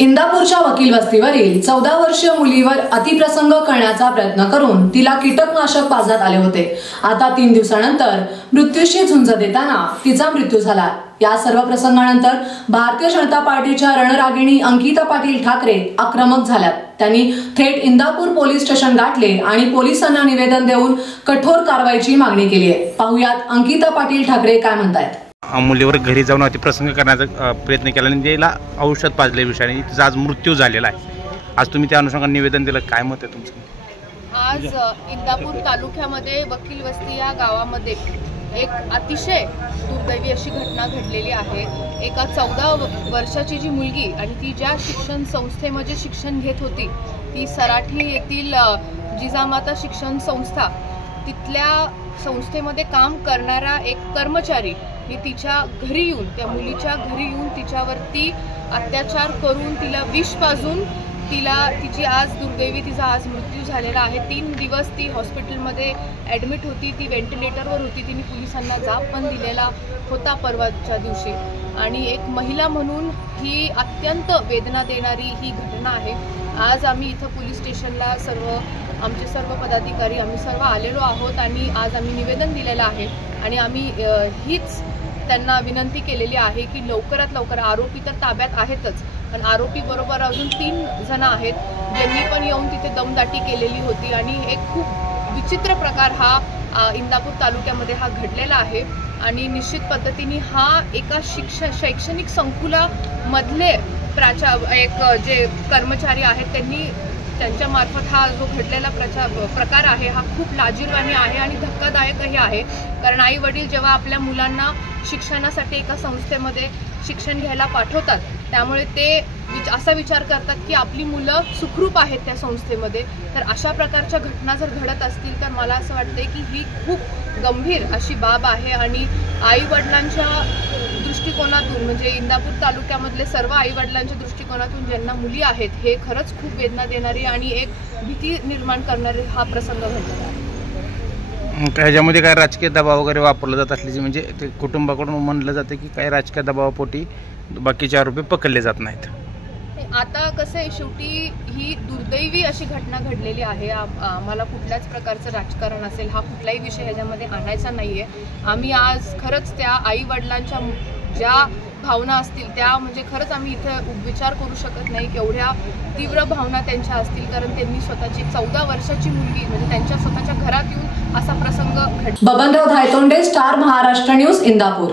इंदापूरच्या वकील वस्तीवरील 14 वर्षीय मुलीवर अतिप्रसंग करण्याचा प्रयत्न करून तिला कीटकनाशक पाजण्यात आले होते। आता 3 दिवसानंतर मृत्यूशी झुंज देताना तिचा मृत्यू झाला। या सर्व प्रसंगानंतर भारतीय जनता पार्टीच्या रणरागिणी अंकिता पाटील ठाकरे आक्रमक झाल्यात। त्यांनी थेट इंदापूर पोलीस स्टेशन गाठले आणि पोलिसांना निवेदन देऊन कठोर कारवाईची मागणी केली आहे। पाहुयात अंकिता पाटील ठाकरे काय म्हणतायत। मुलीवर घरी जाऊन अतिप्रसंग करण्याचा प्रयत्न केला आणि त्याला औषध पाजले विषयाने तिचा आज मृत्यू झालेला आहे। आज तुम्ही त्या अनुषंगाने निवेदन दिलं, काय मत आहे तुमचं? आज इंदापूर तालुक्यामध्ये वकील वस्ती या गावामध्ये एक अतिशय दुर्दैवी अशी घटना घडलेली आहे। एका 14 वर्षाची जी मुलगी आणि ती ज्या शिक्षण संस्थेमध्ये शिक्षण घेत होती ती सराठी येथील जिजामाता शिक्षण संस्था, तिथल्या संस्थेमध्ये काम करणारा एक कर्मचारी तिच्या घरी येऊन, त्या मुलीच्या घरी येऊन तिच्यावरती अत्याचार करून तिला विष पाजून तिची आज दुर्दैवी तिचा आज मृत्यू झालेला आहे। 3 दिवस ती हॉस्पिटलमध्ये ॲडमिट होती, ती व्हेंटिलेटरवर होती। तिने पोलिसांना जाब पण दिलेला होता परवाच्या दिवशी। आणि एक महिला म्हणून ही अत्यंत वेदना देणारी ही घटना आहे। आज आम्ही इथं पोलीस स्टेशनला आमचे सर्व पदाधिकारी आम्ही सर्व आलेलो आहोत आणि आज आम्ही निवेदन दिलेलं आहे आणि आम्ही हीच त्यांना विनंती केलेली आहे की लवकरात लवकर, आरोपी तर ताब्यात आहेतच पण आरोपी बरोबर अजून 3 जण आहेत ज्यांनी पण येऊन तिथे दमदाटी केलेली होती आणि एक खूप विचित्र प्रकार हा इंदापूर तालुक्यामध्ये हा घडलेला आहे। आणि निश्चित पद्धतीने हा एका शैक्षणिक संकुलामधले एक जे कर्मचारी आहेत त्यांच्या मार्फत हा जो घडलेला प्रकार आहे हा खूप लाजिरवाणी आहे आणि धक्कादायकही आहे। कारण आई वडील जेव्हा आपल्या मुलांना शिक्षणासाठी एका संस्थेमध्ये शिक्षण घ्यायला पाठवतात त्यामुळे ते असा विचार करतात की आपली मुलं सुखरूप आहेत त्या संस्थेमध्ये। तर अशा प्रकारच्या घटना जर घडत असतील तर मला असं वाटतंय की ही खूप गंभीर अशी बाब आहे आणि आईवडिलांच्या दृष्टिकोनातून, म्हणजे इंदापूर तालुक्यामधले सर्व आईवडिलांच्या दृष्टिकोनातून ज्यांना मुली आहेत, हे खरंच खूप वेदना देणारी आणि एक भीती निर्माण करणारी हा प्रसंग घडलेला आहे। ह्याच्यामध्ये काय राजकीय दबाव वगैरे वापरला जात असल्याची, म्हणजे ते कुटुंबाकडून म्हणलं जातं की काही राजकीय दबावापोटी बाकीचे आरोपी पकडले जात नाहीत। आता कसं आहे, शेवटी ही दुर्दैवी अशी घटना घडलेली आहे। आम्हाला कुठल्याच प्रकारचं राजकारण असेल हा कुठलाही विषय ह्याच्यामध्ये आणायचा नाहीये। आम्ही आज खरंच त्या आई वडिलांच्या ज्या भावना असतील त्या, म्हणजे खरंच आम्ही इथे विचार करू शकत नाही की एवढ्या तीव्र भावना त्यांच्या असतील, कारण त्यांनी स्वतःची 14 वर्षाची मुलगी म्हणजे त्यांच्या स्वतःच्या घरात येऊन असा प्रसंग घडला। Babanrao Dhaytonde, star Maharashtra news, Indapur.